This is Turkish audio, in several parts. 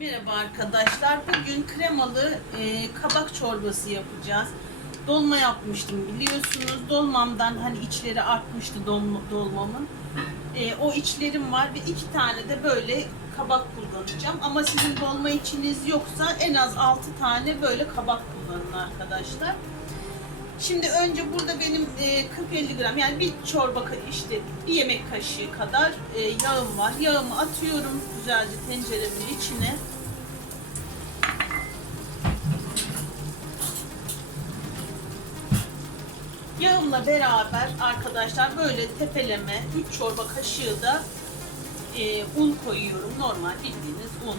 Merhaba arkadaşlar. Bugün kremalı e, kabak çorbası yapacağız. Dolma yapmıştım biliyorsunuz. Dolmamdan hani içleri artmıştı dolma, dolmamın. E, o içlerim var ve iki tane de böyle kabak kullanacağım. Ama sizin dolma içiniz yoksa en az 6 tane böyle kabak kullanın arkadaşlar. Şimdi önce burada benim e, 40-50 gram yani bir çorba işte bir yemek kaşığı kadar e, yağım var. Yağımı atıyorum güzelce tenceremin içine. Yağımla beraber arkadaşlar böyle tepeleme 3 çorba kaşığı da e, un koyuyorum. Normal bildiğiniz un.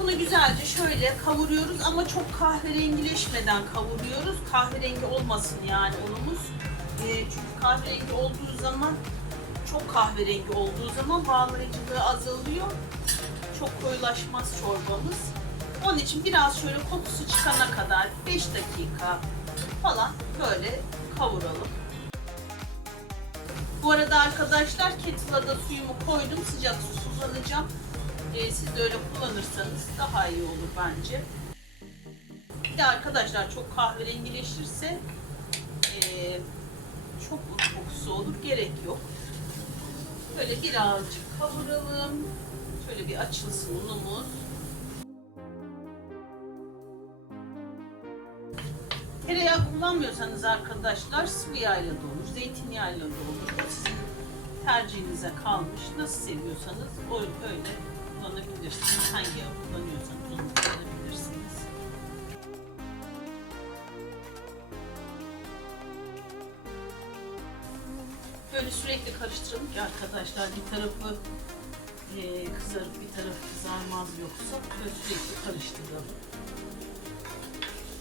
Bunu güzelce şöyle kavuruyoruz ama çok kahverengileşmeden kavuruyoruz. Kahverengi olmasın yani unumuz. E, çünkü kahverengi olduğu zaman çok kahverengi olduğu zaman bağlayıcılığı azalıyor. Çok koyulaşmaz çorbamız. Onun için biraz şöyle kokusu çıkana kadar 5 dakika falan böyle kavuralım. Bu arada arkadaşlar kettle'a da suyumu koydum. Sıcak su kullanacağım. Ee, siz de öyle kullanırsanız daha iyi olur bence. Bir de arkadaşlar çok kahverengileşirse ee, çok kokusu olur. Gerek yok. Böyle birazcık kavuralım. Şöyle bir açılsın unumuz. Tereyağı kullanmıyorsanız arkadaşlar sıvı yağıyla da olur, zeytinyağıyla da olur. Sizin tercihinize kalmış. Nasıl seviyorsanız öyle kullanabilirsiniz. Hangi yağ kullanıyorsanız onu kullanabilirsiniz. Böyle sürekli karıştıralım ki arkadaşlar bir tarafı eee kızarıp bir tarafı kızarmaz yoksa böyle sürekli karıştıralım.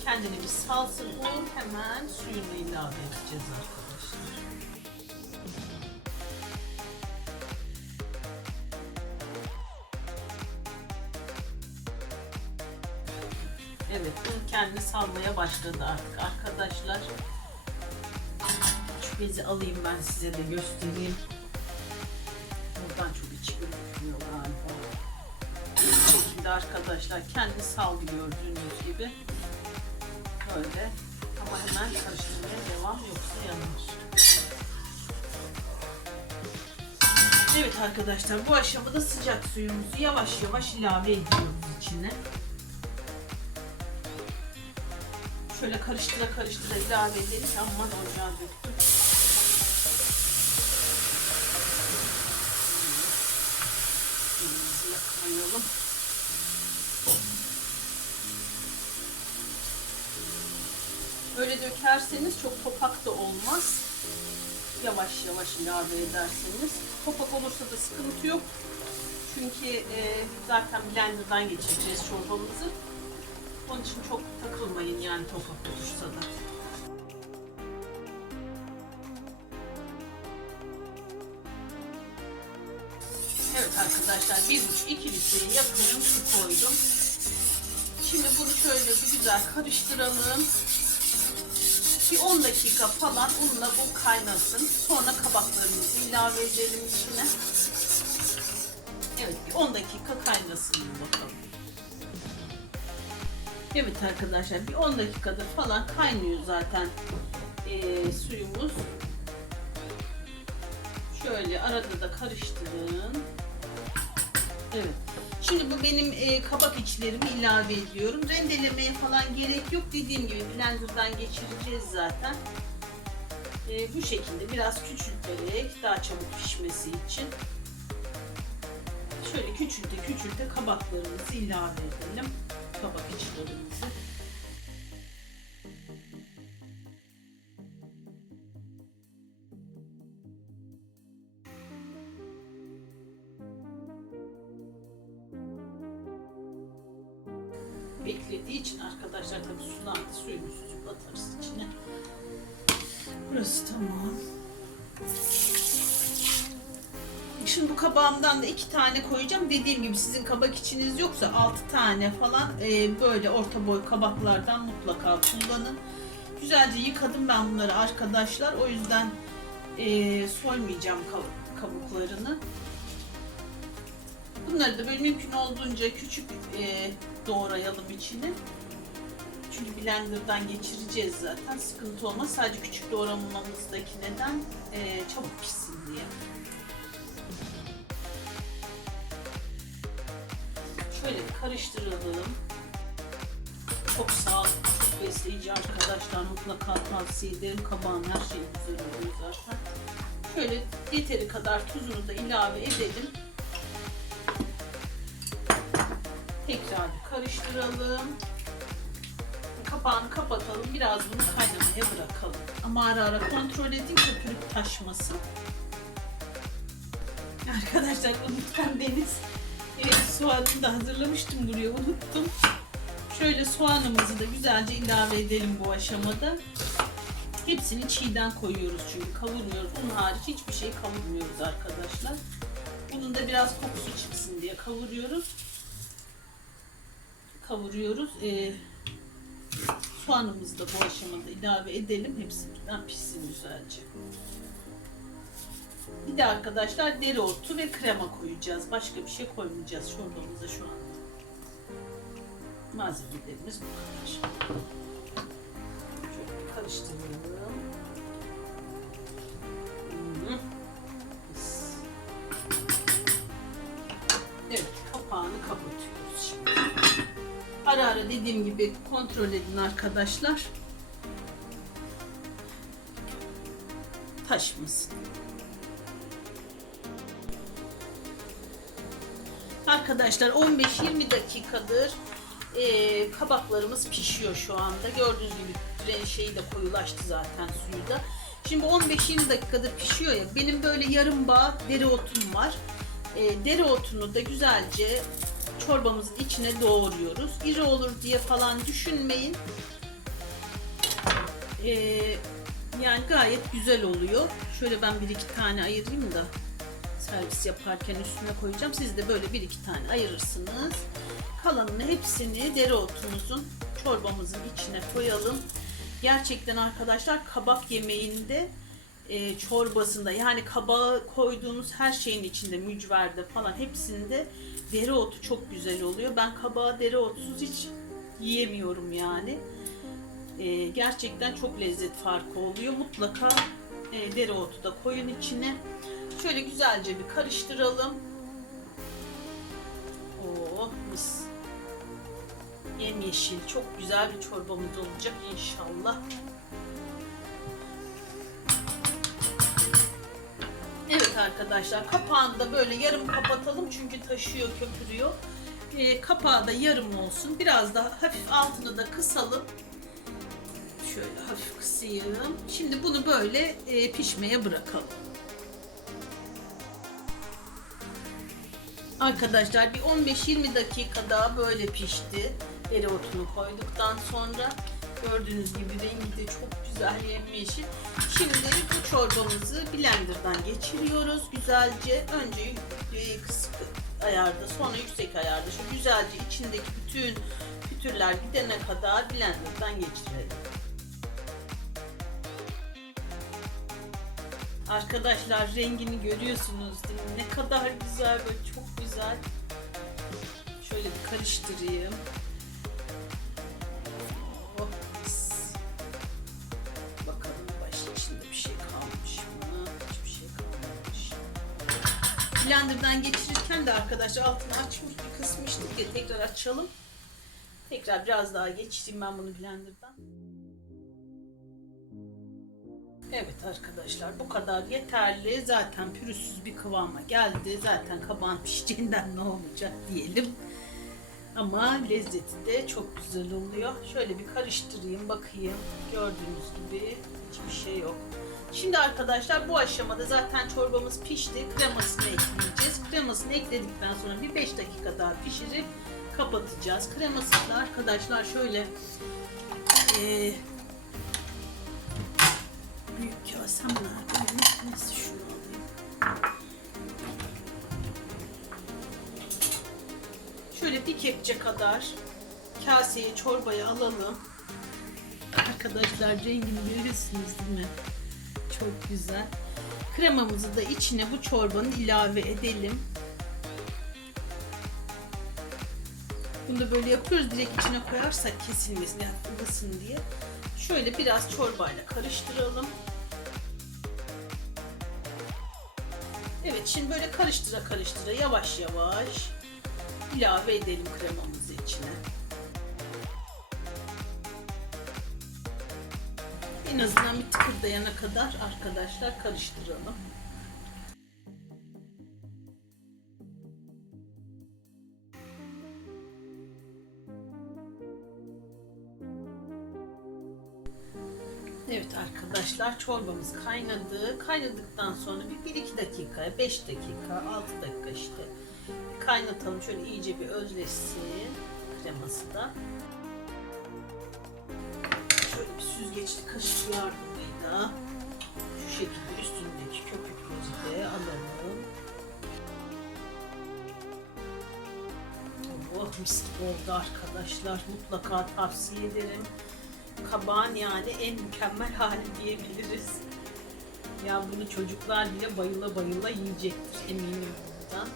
Kendini bir salsın un hemen suyunu ilave edeceğiz arkadaşlar. Salmaya başladı artık arkadaşlar. Şu bezi alayım ben size de göstereyim. Buradan çok içi gözükmüyor galiba. Bu şekilde arkadaşlar kendi saldı gördüğünüz gibi. Böyle. Ama hemen karıştırmaya devam yoksa yanır. Evet arkadaşlar bu aşamada sıcak suyumuzu yavaş yavaş ilave ediyoruz içine. Şöyle karıştıra karıştıra ilave edelim. Aman ocağa döktüm. Yakmayalım. Böyle dökerseniz çok topak da olmaz. Yavaş yavaş ilave ederseniz. Topak olursa da sıkıntı yok. Çünkü e, zaten blenderdan geçireceğiz çorbamızı. Onun için çok takılmayın yani topak olursa da. Evet arkadaşlar bir buçuk iki litreye yakın su koydum. Şimdi bunu şöyle bir güzel karıştıralım. Bir 10 dakika falan unla bu kaynasın. Sonra kabaklarımızı ilave edelim içine. Evet bir 10 dakika kaynasın bakalım. Evet arkadaşlar bir 10 dakikadır falan kaynıyor zaten eee, suyumuz. Şöyle arada da karıştırın. Evet. Şimdi bu benim e, kabak içlerimi ilave ediyorum. Rendelemeye falan gerek yok. Dediğim gibi blenderdan geçireceğiz zaten. E, bu şekilde biraz küçülterek daha çabuk pişmesi için. Şöyle küçülte küçülte kabaklarımızı ilave edelim. Kabak içlerimizi. beklediği için arkadaşlar tabii sulandı suyunu süzüp atarız içine. Burası tamam. Şimdi bu kabağımdan da iki tane koyacağım. Dediğim gibi sizin kabak içiniz yoksa altı tane falan e, böyle orta boy kabaklardan mutlaka kullanın. Güzelce yıkadım ben bunları arkadaşlar. O yüzden e, soymayacağım kabuklarını. Bunları da böyle mümkün olduğunca küçük e, doğrayalım içini. Çünkü blenderdan geçireceğiz zaten. Sıkıntı olmaz. Sadece küçük doğramamızdaki neden e, çabuk pişsin diye. Şöyle bir karıştıralım. Çok sağlıklı, çok besleyici arkadaşlar. Mutlaka tavsiye ederim. Kabağın her şeyi güzel oluyor zaten. Şöyle yeteri kadar tuzunu da ilave edelim. Tekrar karıştıralım. Kapağını kapatalım. Biraz bunu kaynamaya bırakalım. Ama ara ara kontrol edin köpürüp taşmasın. Arkadaşlar unutkan Deniz. Soğanını da hazırlamıştım buraya unuttum. Şöyle soğanımızı da güzelce ilave edelim bu aşamada. Hepsini çiğden koyuyoruz çünkü kavurmuyoruz. Bunun hariç hiçbir şey kavurmuyoruz arkadaşlar. Bunun da biraz kokusu çıksın diye kavuruyoruz. Kavuruyoruz. Ee, soğanımızı da bu aşamada ilave edelim. Hepsi birden pişsin güzelce. Bir de arkadaşlar dereotu ve krema koyacağız. Başka bir şey koymayacağız çorbamıza şu anda. Malzemelerimiz bu kadar. Şöyle karıştıralım. Evet, kapağını kapatıyoruz şimdi. Ara ara dediğim gibi kontrol edin arkadaşlar. Taşmasın. Arkadaşlar 15-20 dakikadır e, kabaklarımız pişiyor şu anda. Gördüğünüz gibi şeyi de koyulaştı zaten suyu da. Şimdi 15-20 dakikadır pişiyor ya. Benim böyle yarım bağ dereotum var. E, dereotunu da güzelce çorbamızın içine doğruyoruz. İri olur diye falan düşünmeyin. E, yani gayet güzel oluyor. Şöyle ben bir iki tane ayırayım da servis yaparken üstüne koyacağım. Siz de böyle bir iki tane ayırırsınız. Kalanını hepsini dereotumuzun çorbamızın içine koyalım. Gerçekten arkadaşlar kabak yemeğinde e, çorbasında yani kabağı koyduğunuz her şeyin içinde mücverde falan hepsinde dereotu çok güzel oluyor. Ben kabağı dereotsuz hiç yiyemiyorum yani. E, gerçekten çok lezzet farkı oluyor. Mutlaka e, dereotu da koyun içine. Şöyle güzelce bir karıştıralım. Oo mis. Yemyeşil çok güzel bir çorbamız olacak inşallah. Evet arkadaşlar kapağını da böyle yarım kapatalım çünkü taşıyor köpürüyor. Ee, kapağı da yarım olsun. Biraz da hafif altını da kısalım. Şöyle hafif kısayım. Şimdi bunu böyle e, pişmeye bırakalım. Arkadaşlar bir 15-20 dakika daha böyle pişti. Dereotunu koyduktan sonra gördüğünüz gibi rengi de çok güzel yemyeşil. Şimdi bu çorbamızı blenderdan geçiriyoruz güzelce. Önce kısık ayarda sonra yüksek ayarda şu güzelce içindeki bütün pütürler gidene kadar blenderdan geçirelim. Arkadaşlar rengini görüyorsunuz değil mi? Ne kadar güzel böyle çok güzel. Şöyle bir karıştırayım. Oh. Bakalım başka içinde bir şey kalmış mı? Hiçbir şey kalmamış. Blender'dan geçirirken de arkadaşlar altını açmış, kısmıştık ya tekrar açalım. Tekrar biraz daha geçireyim ben bunu blenderdan. Evet arkadaşlar bu kadar yeterli. Zaten pürüzsüz bir kıvama geldi. Zaten kabağın pişeceğinden ne olacak diyelim. Ama lezzeti de çok güzel oluyor. Şöyle bir karıştırayım bakayım. Gördüğünüz gibi hiçbir şey yok. Şimdi arkadaşlar bu aşamada zaten çorbamız pişti. Kremasını ekleyeceğiz. Kremasını ekledikten sonra bir 5 dakika daha pişirip kapatacağız. Kremasını da arkadaşlar şöyle eee büyük kasem nerede? Neyse şunu alayım. Şöyle bir kepçe kadar kaseye çorbayı alalım. Arkadaşlar rengini görüyorsunuz değil mi? Çok güzel. Kremamızı da içine bu çorbanın ilave edelim. Bunu da böyle yapıyoruz. Direkt içine koyarsak kesilmesin, yani ılısın diye. Şöyle biraz çorbayla karıştıralım. Evet şimdi böyle karıştıra karıştıra yavaş yavaş ilave edelim kremamızı içine. En azından bir tıkırdayana kadar arkadaşlar karıştıralım. Arkadaşlar çorbamız kaynadı. Kaynadıktan sonra bir 1-2 dakika, 5 dakika, 6 dakika işte kaynatalım. Şöyle iyice bir özleşsin kreması da. Şöyle bir süzgeçli kaşık yardımıyla şu şekilde üstündeki köpükleri de alalım. Oh mis gibi oldu arkadaşlar. Mutlaka tavsiye ederim kabağın yani en mükemmel hali diyebiliriz. Ya bunu çocuklar bile bayıla bayıla yiyecektir eminim bundan.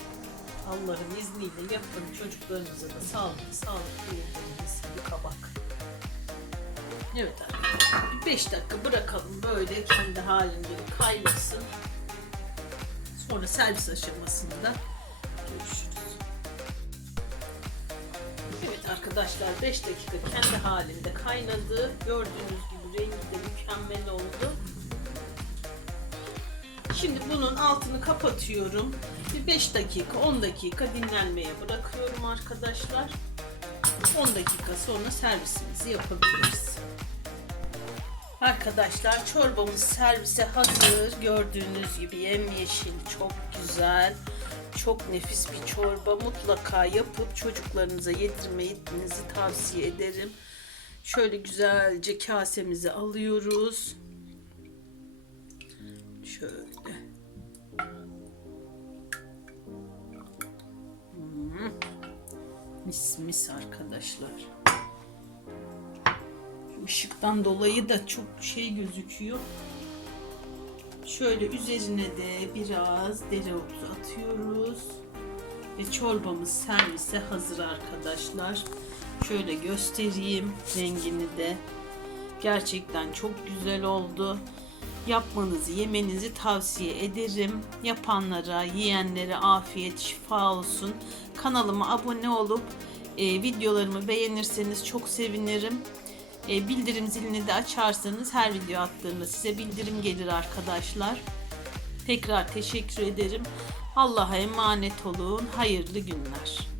Allah'ın izniyle yapın çocuklarınıza da sağlıklı sağlıklı yedirin gibi kabak. Evet arkadaşlar bir 5 dakika bırakalım böyle kendi halinde bir kaynasın. Sonra servis aşamasında görüşürüz. Arkadaşlar 5 dakika kendi halinde kaynadı. Gördüğünüz gibi rengi de mükemmel oldu. Şimdi bunun altını kapatıyorum. Bir 5 dakika 10 dakika dinlenmeye bırakıyorum arkadaşlar. 10 dakika sonra servisimizi yapabiliriz. Arkadaşlar çorbamız servise hazır. Gördüğünüz gibi yemyeşil çok güzel. Çok nefis bir çorba. Mutlaka yapıp çocuklarınıza yedirmenizi tavsiye ederim. Şöyle güzelce kasemizi alıyoruz. Şöyle. Hmm. Mis mis arkadaşlar. Işıktan dolayı da çok şey gözüküyor. Şöyle üzerine de biraz dereotu atıyoruz. Ve çorbamız servise hazır arkadaşlar. Şöyle göstereyim rengini de. Gerçekten çok güzel oldu. Yapmanızı, yemenizi tavsiye ederim. Yapanlara, yiyenlere afiyet, şifa olsun. Kanalıma abone olup e, videolarımı beğenirseniz çok sevinirim. E, bildirim zilini de açarsanız her video attığımda size bildirim gelir arkadaşlar. Tekrar teşekkür ederim. Allah'a emanet olun. Hayırlı günler.